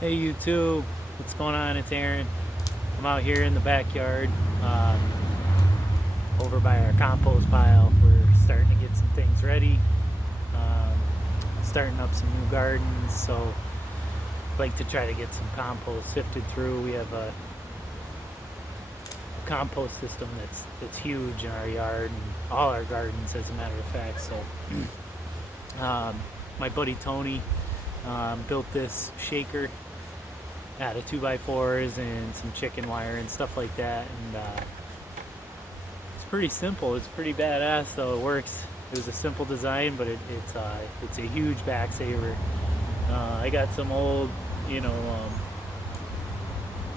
Hey YouTube, what's going on? It's Aaron. I'm out here in the backyard, um, over by our compost pile. We're starting to get some things ready, um, starting up some new gardens. So I'd like to try to get some compost sifted through. We have a compost system that's huge in our yard and all our gardens, as a matter of fact. So my buddy Tony built this shaker out of 2x4s and some chicken wire and stuff like that, and it's pretty simple. It's pretty badass, though. It works. It was a simple design, but it's a huge back saver. I got some old, you know,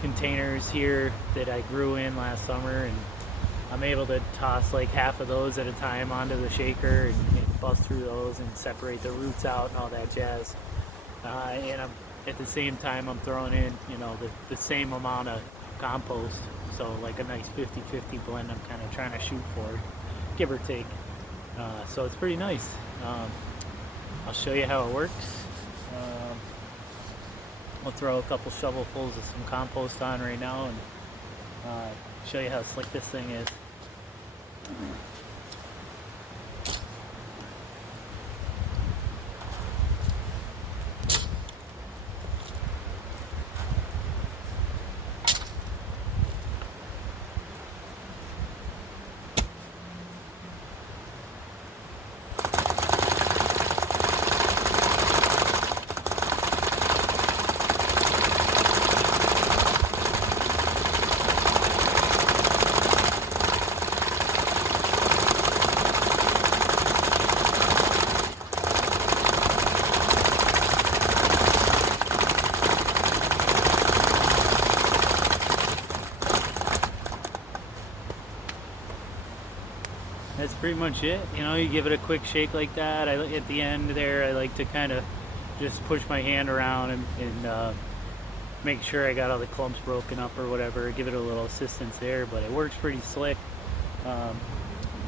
containers here that I grew in last summer, and I'm able to toss like half of those at a time onto the shaker and bust through those and separate the roots out and all that jazz. And at the same time, I'm throwing in, the same amount of compost. So like a nice 50-50 blend I'm kind of trying to shoot for, give or take. So it's pretty nice. I'll show you how it works. I'll throw a couple shovelfuls of some compost on right now and show you how slick this thing is. That's pretty much it. You give it a quick shake like that. At the end there, I like to kind of just push my hand around and make sure I got all the clumps broken up or whatever. Give it a little assistance there, but it works pretty slick. Um,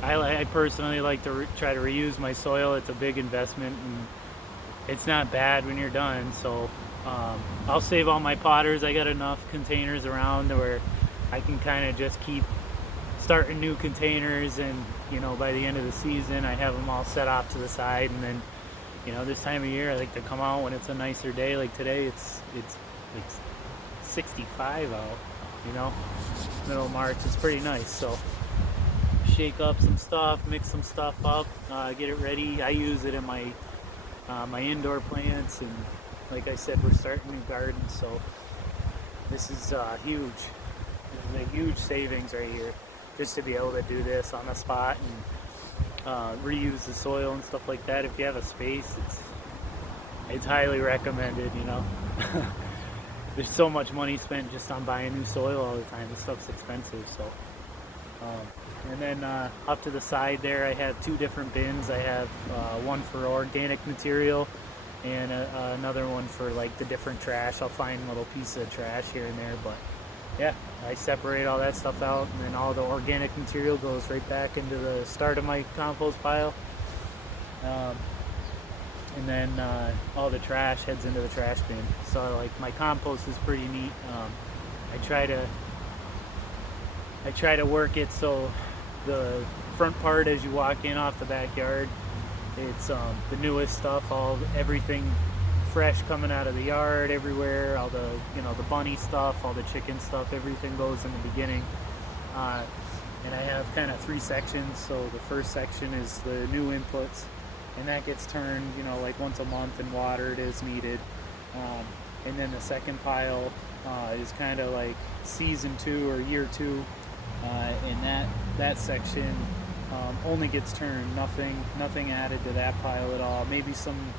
I personally like to try to reuse my soil. It's a big investment, and it's not bad when you're done. So I'll save all my potters. I got enough containers around where I can kind of just keep starting new containers, and by the end of the season I have them all set off to the side. And then this time of year I like to come out when it's a nicer day. Like today it's like 65 out, middle of March. It's pretty nice. So shake up some stuff, mix some stuff up, get it ready. I use it in my indoor plants, and like I said, we're starting new gardens, so this is huge. This is a huge savings right here, just to be able to do this on the spot and reuse the soil and stuff like that. If you have a space, it's highly recommended. There's so much money spent just on buying new soil all the time. This stuff's expensive. So and then up to the side there I have two different bins. I have one for organic material and another one for like the different trash. I'll find little pieces of trash here and there, but yeah, I separate all that stuff out, and then all the organic material goes right back into the start of my compost pile. And then all the trash heads into the trash bin. So like my compost is pretty neat. I try to work it so the front part, as you walk in off the backyard, it's the newest stuff, everything fresh coming out of the yard everywhere. All the the bunny stuff, all the chicken stuff, everything goes in the beginning. And I have kind of three sections. So the first section is the new inputs, and that gets turned like once a month and watered as needed. And then the second pile is kind of like season 2 or year 2, and that section only gets turned. Nothing added to that pile at all. Maybe some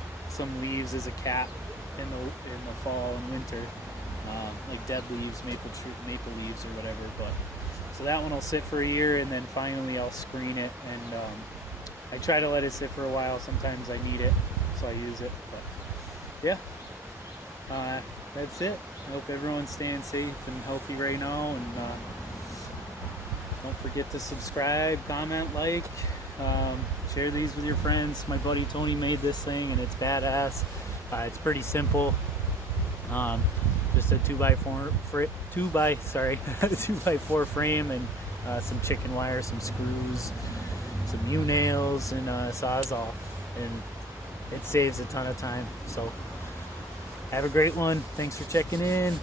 leaves as a cap in the fall and winter, like dead leaves, maple leaves or whatever. But so that one will sit for a year, and then finally I'll screen it, and I try to let it sit for a while. Sometimes I need it, so I use it. But yeah, that's it. I hope everyone's staying safe and healthy right now, and don't forget to subscribe, comment, like, share these with your friends. My buddy Tony made this thing, and it's badass. It's pretty simple. Just a 2x4 frame, and some chicken wire, some screws, some U-nails, and a Sawzall, and it saves a ton of time. So have a great one. Thanks for checking in.